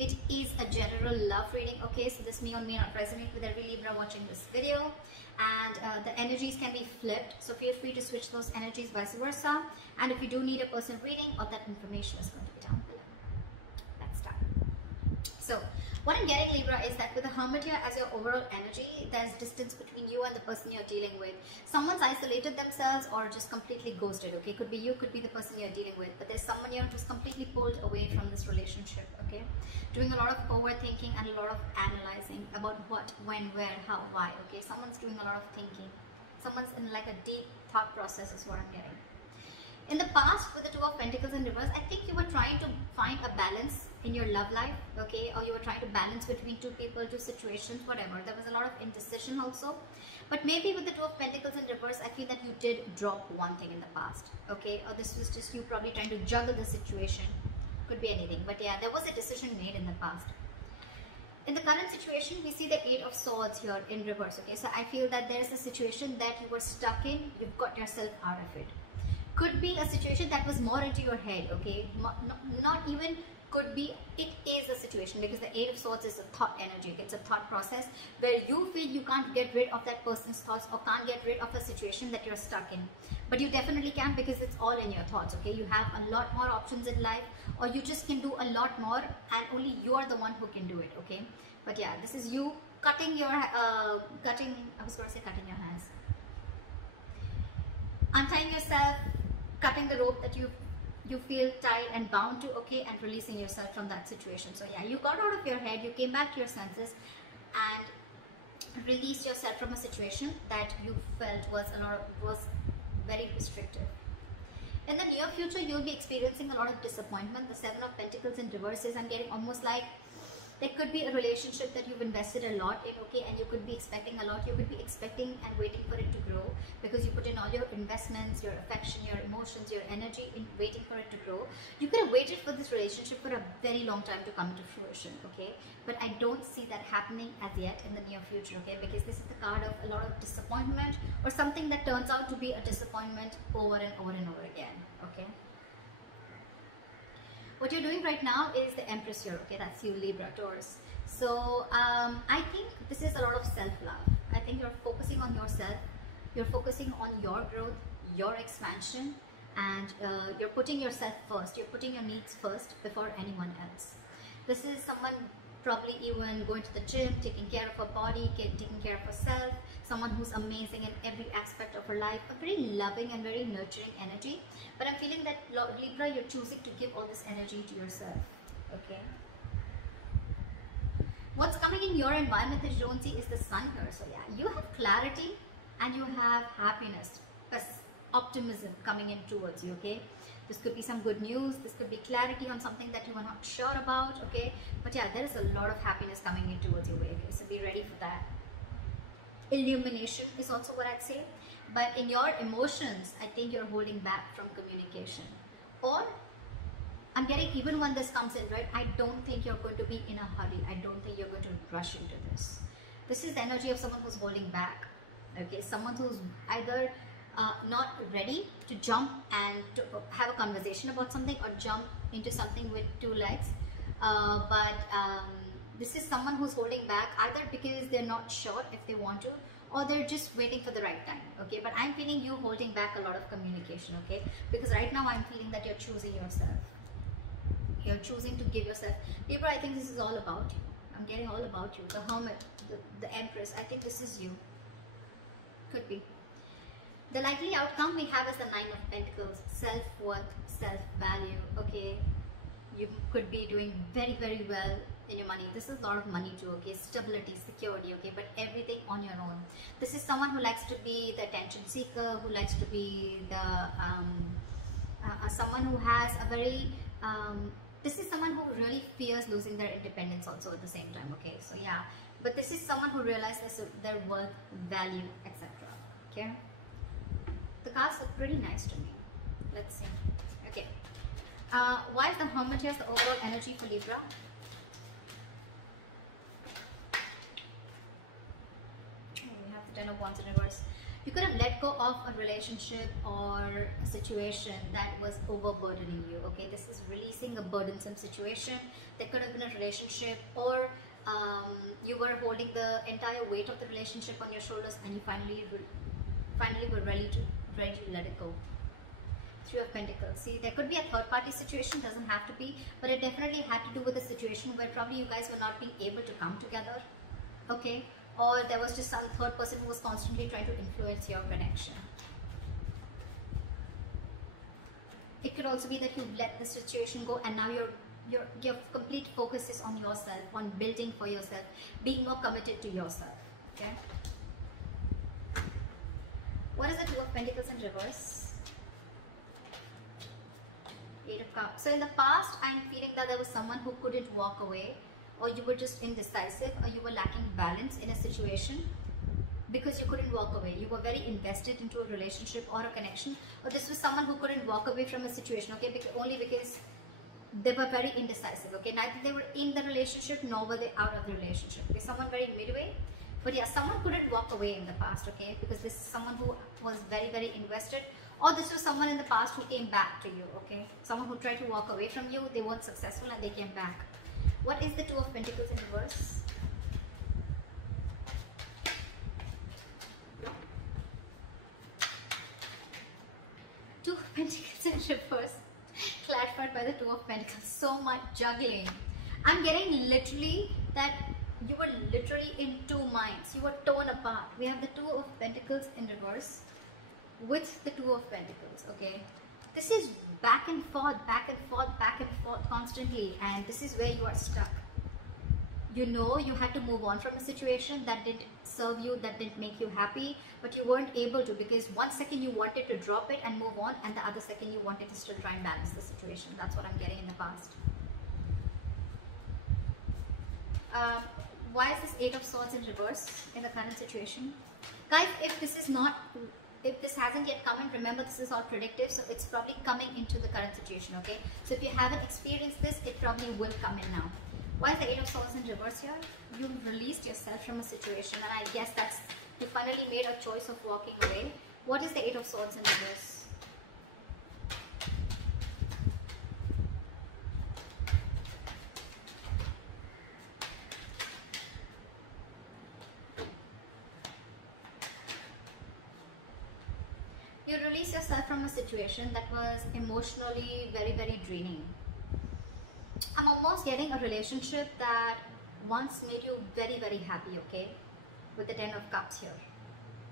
It is a general love reading, okay? So this may or may not resonate with every Libra watching this video. And the energies can be flipped. So feel free to switch those energies, vice versa. And if you do need a personal reading, all that information is going to be down below. Let's start. So what I'm getting, Libra, is that with the Hermit here as your overall energy, there's distance between you and the person you're dealing with. Someone's isolated themselves or just completely ghosted, okay? Could be you, could be the person you're dealing with. But there's someone here who's completely pulled away from this relationship, okay? Doing a lot of overthinking and a lot of analyzing about what, when, where, how, why, okay? Someone's doing a lot of thinking. Someone's in like a deep thought process is what I'm getting. In the past, with the Two of Pentacles in reverse, I think you were trying to find a balance in your love life, okay? Or you were trying to balance between two people, two situations, whatever. There was a lot of indecision also. But maybe with the Two of Pentacles in reverse, I feel that you did drop one thing in the past, okay? Or this was just you probably trying to juggle the situation. Could be anything. But yeah, there was a decision made in the past. In the current situation, we see the Eight of Swords here in reverse, okay? So I feel that there's a situation that you were stuck in. You've got yourself out of it. Could be a situation that was more into your head, okay? Not even could be, it is a situation, because the Eight of Swords is a thought energy, okay? It's a thought process where you feel you can't get rid of that person's thoughts or can't get rid of a situation that you're stuck in. But you definitely can, because it's all in your thoughts, okay? You have a lot more options in life, or you just can do a lot more, and only you are the one who can do it, okay? But yeah, this is you cutting your, I was going to say cutting your hands. Untying yourself, cutting the rope that you feel tied and bound to, okay, and releasing yourself from that situation. So yeah, you got out of your head, you came back to your senses and released yourself from a situation that you felt was very restrictive. In the near future, you'll be experiencing a lot of disappointment. The Seven of Pentacles in reverse is, I'm getting almost like there could be a relationship that you've invested a lot in, okay, and you could be expecting a lot. You could be expecting and waiting for it to grow, because you put in all your investments, your affection, your emotions, your energy in waiting for it to grow. You could have waited for this relationship for a very long time to come to fruition, okay? But I don't see that happening as yet in the near future, okay? Because this is the card of a lot of disappointment, or something that turns out to be a disappointment over and over and over again, okay? What you're doing right now is the Empress here, okay? That's you, Libra, Taurus. So I think this is a lot of self-love. I think you're focusing on yourself. You're focusing on your growth, your expansion, and you're putting yourself first. You're putting your needs first before anyone else. This is someone probably even going to the gym, taking care of her body, taking care of herself, someone who's amazing in every aspect of her life, a very loving and very nurturing energy. But I'm feeling that, Libra, you're choosing to give all this energy to yourself, okay? What's coming in your environment that you don't see is the Sun here. So yeah, you have clarity and you have happiness, optimism coming in towards you, okay? This could be some good news. This could be clarity on something that you are not sure about, okay? But yeah, there is a lot of happiness coming in towards your way, okay? So be ready for that. Illumination is also what I'd say. But in your emotions, I think you're holding back from communication. Or, I'm getting, even when this comes in, right, I don't think you're going to be in a hurry. I don't think you're going to rush into this. This is the energy of someone who's holding back, okay? Someone who's either not ready to jump and to have a conversation about something, or jump into something with two legs. This is someone who's holding back, either because they're not sure if they want to, or they're just waiting for the right time, okay? But I'm feeling you holding back a lot of communication, okay? Because right now I'm feeling that you're choosing yourself. You're choosing to give yourself. Libra, I think this is all about you. I'm getting all about you. The Hermit, the Empress, I think this is you. Could be. The likely outcome we have is the Nine of Pentacles, self-worth, self-value, okay? You could be doing very, very well in your money. This is a lot of money too, okay? Stability, security, okay? But everything on your own. This is someone who likes to be the attention seeker, who likes to be the, someone who has a very, this is someone who really fears losing their independence also at the same time, okay? So yeah, but this is someone who realizes their worth, value, etc., okay? The cards look pretty nice to me. Let's see. Okay. Why is the Hermit here the overall energy for Libra? We have the Ten of Wands in reverse. You could have let go of a relationship or a situation that was overburdening you. Okay, this is releasing a burdensome situation. There could have been a relationship, or you were holding the entire weight of the relationship on your shoulders, and you finally were ready to let it go. Three of Pentacles. See, there could be a third party situation, doesn't have to be, but it definitely had to do with a situation where probably you guys were not being able to come together. Okay, or there was just some third person who was constantly trying to influence your connection. It could also be that you let the situation go, and now your complete focus is on yourself, on building for yourself, being more committed to yourself. Okay, what is the Two of Pentacles in reverse? Eight of Cups. So in the past, I'm feeling that there was someone who couldn't walk away, or you were just indecisive, or you were lacking balance in a situation because you couldn't walk away. You were very invested into a relationship or a connection, or this was someone who couldn't walk away from a situation, okay, only because they were very indecisive. Okay, neither they were in the relationship nor were they out of the relationship. Okay, someone very midway. But yeah, someone couldn't walk away in the past, okay, because this is someone who was very invested, or this was someone in the past who came back to you. Okay, someone who tried to walk away from you, they weren't successful and they came back. What is the Two of Pentacles in reverse? Two of Pentacles in reverse, clarified by the Two of Pentacles. So much juggling. I'm getting literally that you were literally in two minds. You were torn apart. We have the Two of Pentacles in reverse with the Two of Pentacles. Okay, this is back and forth constantly, and this is where you are stuck. You know, you had to move on from a situation that didn't serve you, that didn't make you happy, but you weren't able to, because one second you wanted to drop it and move on, and the other second you wanted to still try and balance the situation. That's what I'm getting in the past. Why is this Eight of Swords in reverse in the current situation? Guys, if this hasn't yet come in, remember this is all predictive, so it's probably coming into the current situation. Okay, so if you haven't experienced this, it probably will come in now. Why is the Eight of Swords in reverse here? You released yourself from a situation, and I guess that's, you finally made a choice of walking away. What is the Eight of Swords in reverse? You release yourself from a situation that was emotionally very draining. I'm almost getting a relationship that once made you very happy, okay, with the Ten of Cups here,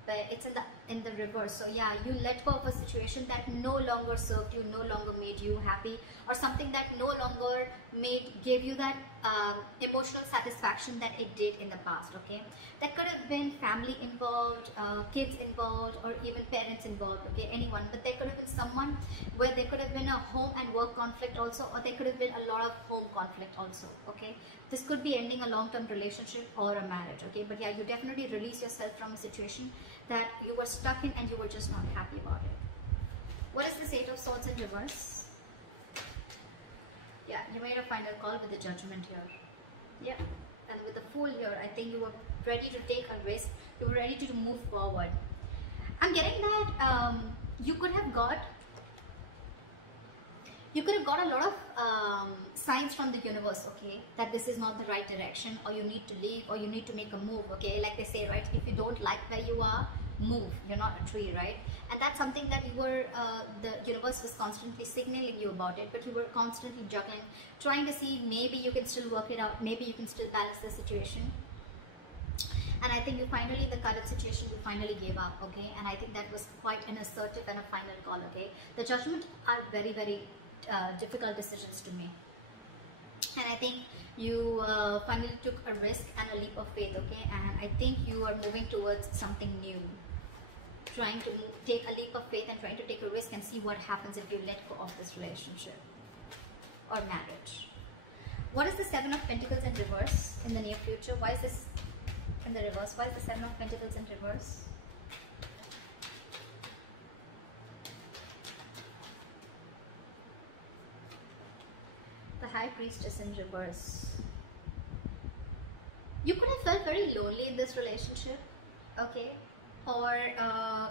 but it's in the reverse. So yeah, you let go of a situation that no longer served you, no longer made you happy, or something that no longer gave you that emotional satisfaction that it did in the past. Okay, that could have been family involved, kids involved, or even parents involved. Okay, anyone, but there could have been someone where there could have been a home and work conflict also, or there could have been a lot of home conflict also. Okay, this could be ending a long-term relationship or a marriage. Okay, but yeah, you definitely release yourself from a situation that you were stuck in and you were just not happy about it. What is this Eight of Swords in reverse? Yeah, you made a final call with the Judgment here. Yeah, and with the Fool here, I think you were ready to take a risk. You were ready to move forward. I'm getting that you could have got a lot of signs from the universe, okay, that this is not the right direction, or you need to leave, or you need to make a move. Okay, like they say, right, if you don't like where you are, move. You're not a tree, right? And that's something that you were the universe was constantly signaling you about it, but you were constantly juggling, trying to see maybe you can still work it out, maybe you can still balance the situation. And I think you finally, the current situation, you finally gave up. Okay, and I think that was quite an assertive and a final call. Okay, the Judgment are very difficult decisions to make, and I think you finally took a risk and a leap of faith. Okay, and I think you are moving towards something new, trying to take a leap of faith and trying to take a risk and see what happens if you let go of this relationship or marriage. What is the Seven of Pentacles in reverse in the near future? Why is this in the reverse? Why is the Seven of Pentacles in reverse? The High Priestess in reverse. You could have felt very lonely in this relationship, okay, or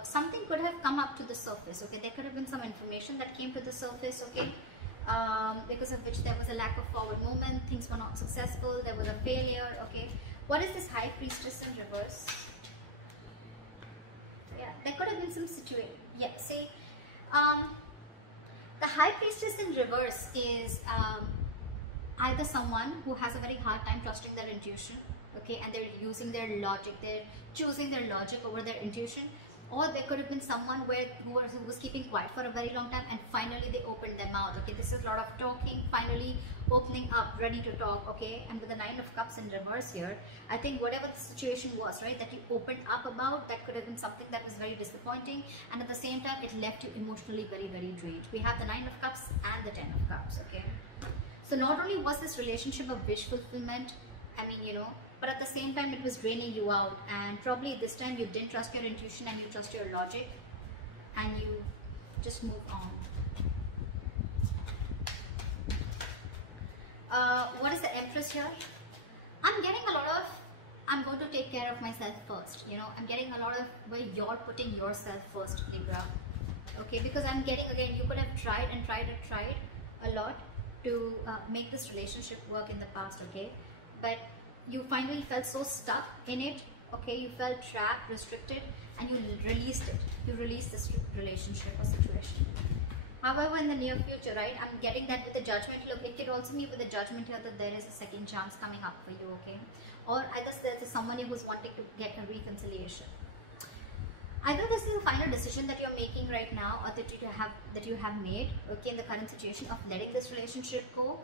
something could have come up to the surface. Okay, there could have been some information that came to the surface. Okay, because of which there was a lack of forward movement, things were not successful, there was a failure. Okay, what is this High Priestess in reverse? Yeah, there could have been some situation. Yeah, see, the High Priestess in reverse is either someone who has a very hard time trusting their intuition, okay, and they're using their logic, they're choosing their logic over their intuition, or there could have been someone who was keeping quiet for a very long time and finally they opened their mouth. Okay, this is a lot of talking, finally opening up, ready to talk. Okay, and with the Nine of Cups in reverse here, I think whatever the situation was, right, that you opened up about, that could have been something that was very disappointing, and at the same time it left you emotionally very, very drained. We have the Nine of Cups and the Ten of Cups. Okay, so not only was this relationship a wish fulfillment, I mean, you know, but at the same time it was draining you out, and probably this time you didn't trust your intuition and you trust your logic and you just move on. What is the Empress here? I'm getting a lot of, I'm going to take care of myself first, you know, I'm getting a lot of where you're putting yourself first, Libra. Okay, because I'm getting, again, you could have tried and tried and tried a lot to make this relationship work in the past. Okay, but you finally felt so stuck in it. Okay, you felt trapped, restricted, and you released it. You released this relationship or situation. However, in the near future, right, I'm getting that with the Judgment. Look, it could also be with the Judgment here that there is a second chance coming up for you. Okay, or either there's someone who's wanting to get a reconciliation. Either this is a final decision that you're making right now, or that you have made, okay, in the current situation of letting this relationship go.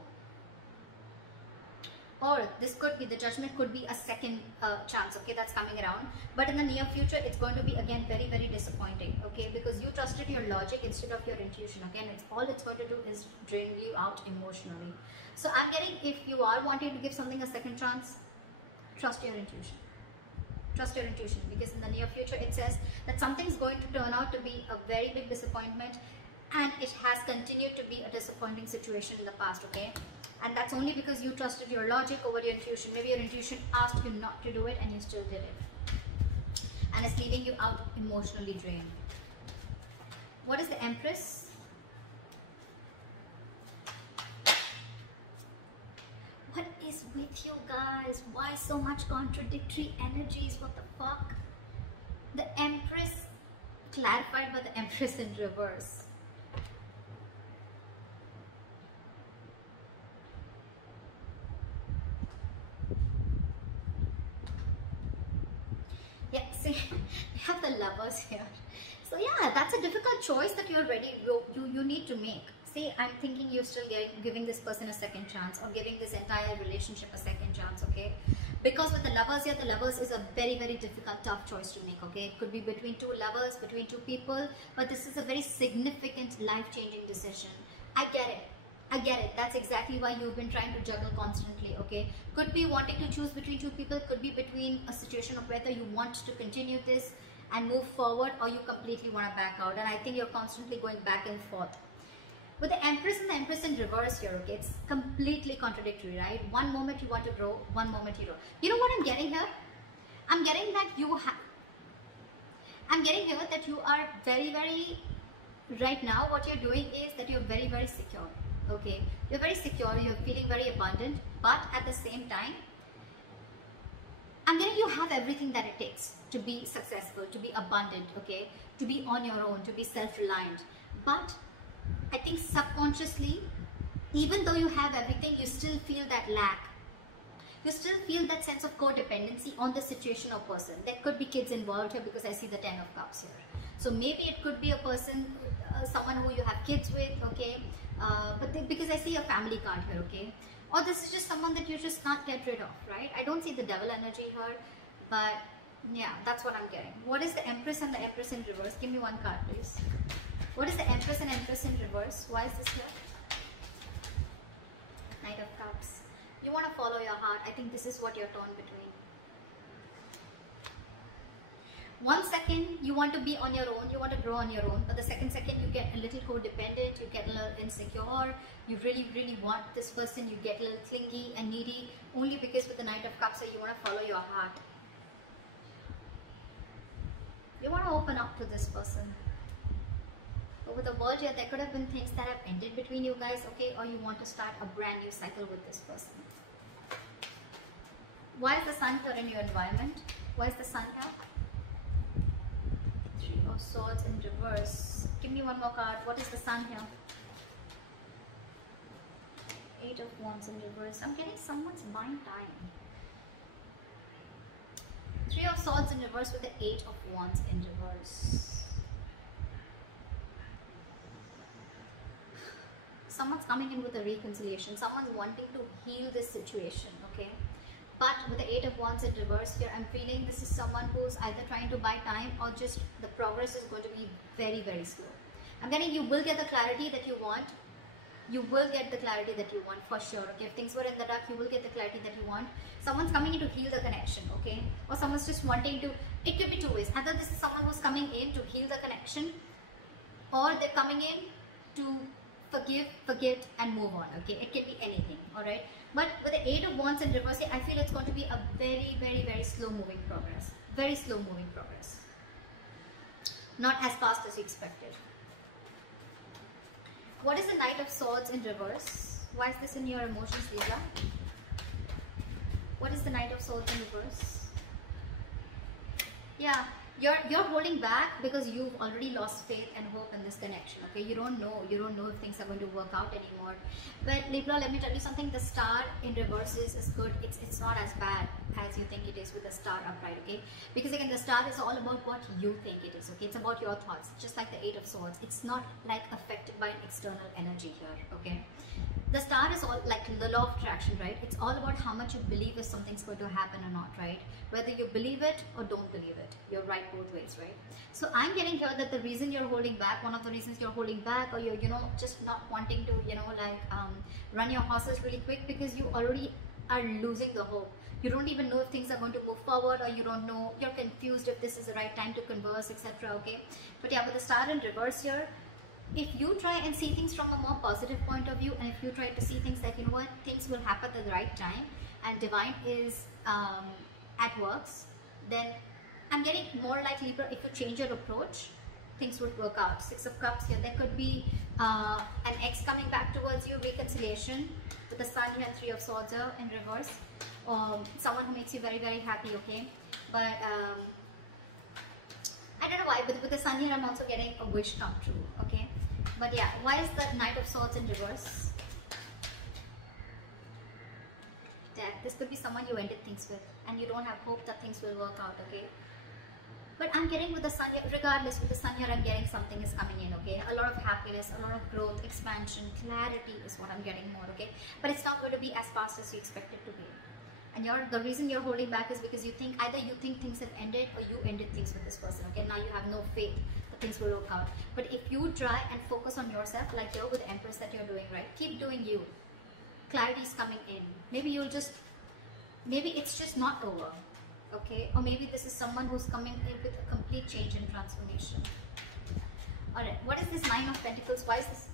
Or this could be, the Judgment could be a second chance, okay, that's coming around. But in the near future, it's going to be, again, very, very disappointing, okay, because you trusted your logic instead of your intuition. Again, all it's going to do is drain you out emotionally. So I'm getting, if you are wanting to give something a second chance, trust your intuition. Trust your intuition, because in the near future, it says that something's going to turn out to be a very big disappointment, and it has continued to be a disappointing situation in the past, okay? And that's only because you trusted your logic over your intuition. Maybe your intuition asked you not to do it and you still did it. And it's leaving you out emotionally drained. What is the Empress? What is with you guys? Why so much contradictory energies? What the fuck? The Empress, clarified by the Empress in reverse. Yeah, see, you have the Lovers here. So yeah, that's a difficult choice that you're ready, you need to make. See, I'm thinking you're still giving this person a second chance, or giving this entire relationship a second chance, okay? Because with the Lovers here, the Lovers is a very, very difficult, tough choice to make, okay? It could be between two lovers, between two people, but this is a very significant, life-changing decision. I get it. I get it. That's exactly why you've been trying to juggle constantly, okay? Could be wanting to choose between two people, could be between a situation of whether you want to continue this and move forward, or you completely want to back out. And I think you're constantly going back and forth. With the Empress and the Empress in reverse here, okay, it's completely contradictory, right? One moment you want to grow, one moment you don't. You know what I'm getting here? I'm getting that I'm getting here that you are very, very, right now what you're doing is that you're very, very secure, okay? You're very secure, you're feeling very abundant, but at the same time, I'm getting you have everything that it takes to be successful, to be abundant, okay? To be on your own, to be self-reliant. But I think subconsciously, even though you have everything, you still feel that lack. You still feel that sense of codependency on the situation or person. There could be kids involved here because I see the Ten of Cups here. So maybe it could be a person, someone who you have kids with, okay? Because I see a family card here, okay? Or this is just someone that you just can't get rid of, right? I don't see the Devil energy here, but yeah, that's what I'm getting. What is the Empress and the Empress in reverse? Give me one card, please. What is the Empress and Empress in reverse? Why is this here? Knight of Cups. You want to follow your heart. I think this is what you're torn between. 1 second, you want to be on your own, you want to grow on your own, but the second you get a little codependent, you get a little insecure, you really, really want this person, you get a little clingy and needy, only because with the Knight of Cups, you want to follow your heart. You want to open up to this person. But with the world here, there could have been things that have ended between you guys, okay? Or you want to start a brand new cycle with this person. Why is the sun here in your environment? Why is the sun here? Three of Swords in reverse. Give me one more card. What is the sun here? Eight of Wands in reverse. I'm getting someone's buying time. Three of Swords in reverse with the Eight of Wands in reverse. Someone's coming in with a reconciliation. Someone's wanting to heal this situation, okay? But with the Eight of Wands in reverse here, I'm feeling this is someone who's either trying to buy time or just the progress is going to be very, very slow. I'm getting you will get the clarity that you want. You will get the clarity that you want for sure, okay? If things were in the dark, you will get the clarity that you want. Someone's coming in to heal the connection, okay? Or someone's just wanting to, it could be two ways. Either this is someone who's coming in to heal the connection, or they're coming in to forgive, forget, and move on, okay? It can be anything, alright? But with the Eight of Wands in reverse, I feel it's going to be a very, very, very slow moving progress. Very slow moving progress. Not as fast as you expected. What is the Knight of Swords in reverse? Why is this in your emotions, Libra? What is the Knight of Swords in reverse? Yeah, you're holding back because you've already lost faith and hope in this connection, okay? You don't know if things are going to work out anymore. But Libra, let me tell you something. The star in reverse is good. It's not as bad as you think it is with the star upright, okay? Because again, the star is all about what you think it is, okay? It's about your thoughts, just like the Eight of Swords. It's not like affected by an external energy here, okay? The star is all like the law of attraction, right? It's all about how much you believe if something's going to happen or not, right? Whether you believe it or don't believe it, you're right both ways, right? So I'm getting here that the reason you're holding back, one of the reasons you're holding back, or you're, just not wanting to, run your horses really quick, because you already are losing the hope. You don't even know if things are going to move forward, or you don't know, you're confused if this is the right time to converse, etc. Okay, but yeah, with the star in reverse here, if you try and see things from a more positive point of view, and if you try to see things like, things will happen at the right time and divine is at works, then I'm getting more like Libra, if you change your approach, things would work out. Six of Cups here, there could be an ex coming back towards you, reconciliation with the sun here, Three of Swords here in reverse, someone who makes you very, very happy, okay? But I don't know why, but with the sun here, I'm also getting a wish come true, okay? But yeah, why is the Knight of Swords in reverse? Death. This could be someone you ended things with, and you don't have hope that things will work out, okay? But I'm getting with the sun here, regardless, with the sun here, I'm getting something is coming in, okay? A lot of happiness, a lot of growth, expansion, clarity is what I'm getting more, okay? But it's not going to be as fast as you expect it to be. And the reason you're holding back is because you think, either you think things have ended or you ended things with this person, okay? Now you have no faith that things will work out. But if you try and focus on yourself, like you're with the Empress that you're doing, right? Keep doing you. Clarity is coming in. Maybe it's just not over, okay? Or maybe this is someone who's coming in with a complete change and transformation. Alright, what is this Nine of Pentacles? Why is this?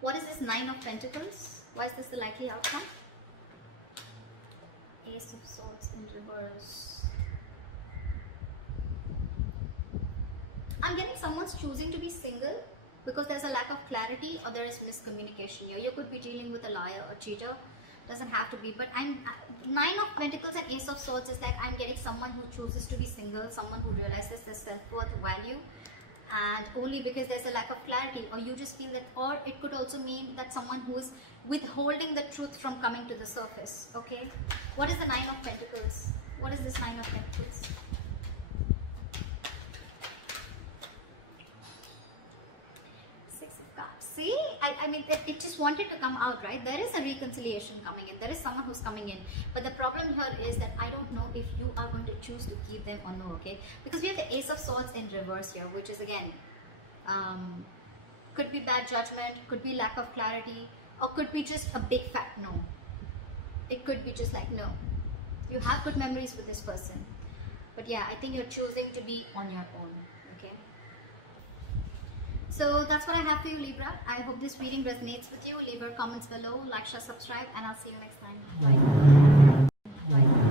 What is this Nine of Pentacles? Why is this the likely outcome? Ace of Swords in reverse. I'm getting someone's choosing to be single because there's a lack of clarity or there is miscommunication here. You could be dealing with a liar or cheater. Doesn't have to be, but Nine of Pentacles and Ace of Swords is like I'm getting someone who chooses to be single, someone who realizes their self-worth, value, and only because there's a lack of clarity, or you just feel that, or it could also mean that someone who is withholding the truth from coming to the surface, okay? What is the Nine of Pentacles? What is this Nine of Pentacles? Six of Cups. See, I mean, it just wanted to come out, right? There is a reconciliation coming in. There is someone who's coming in. But the problem here is that I don't know if you are going to choose to keep them or no, okay? Because we have the Ace of Swords in reverse here, which is again, could be bad judgment, could be lack of clarity, or could be just a big fat no. It could be just like no. You have good memories with this person. But yeah, I think you're choosing to be on your own, okay? So that's what I have for you, Libra. I hope this reading resonates with you. Leave your comments below, like, share, subscribe, and I'll see you next time. Bye. Bye.